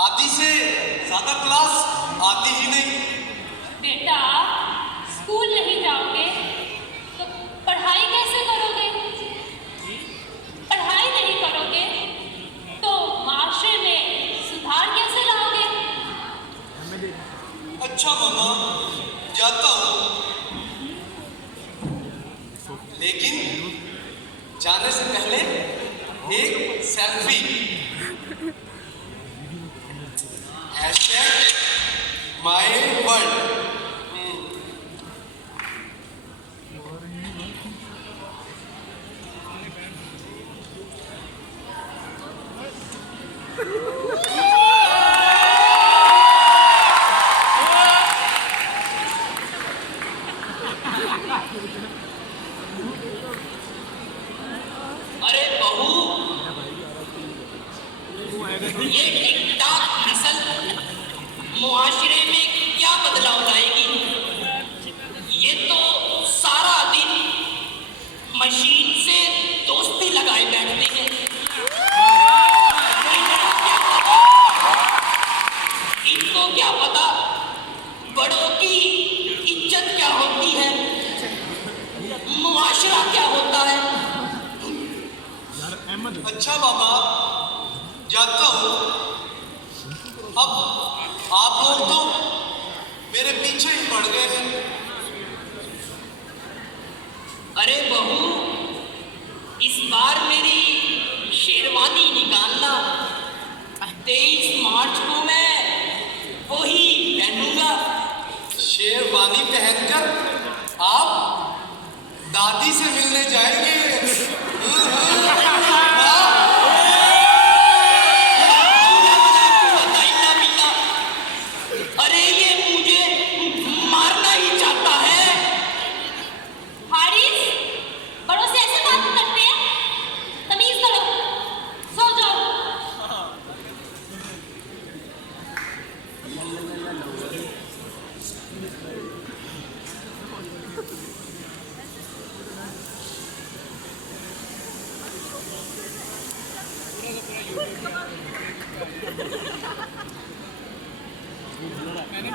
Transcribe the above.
आधी से ज्यादा क्लास आती ही नहीं। बेटा, स्कूल नहीं जाओगे तो पढ़ाई कैसे करोगे? पढ़ाई नहीं करोगे तो माशरे में सुधार कैसे लाओगे? अच्छा मामा, जाता हूँ, लेकिन जाने से पहले एक सेल्फी। Hashtag my world. अरे बहू, ये टिकटॉक नस्ल मुआशरे में क्या बदलाव लाएगी? ये तो सारा दिन मशीन से दोस्ती लगाए बैठते हैं। इनको क्या पता बड़ों की इज्जत क्या होती है, मुआशरा क्या होता है। अच्छा बाबा, जाता हूँ। अब आप लोग तो मेरे पीछे ही पड़ गए हैं। अरे बहू, इस बार मेरी शेरवानी निकालना। 23 मार्च को मैं वही पहनूंगा। शेरवानी पहनकर आप दादी से मिलने जाएंगे। अरे ये मुझे मारना ही चाहता है। हारिस, बड़ों से ऐसे बात करते हैं? तमीज करो, सो जाओ। मैंने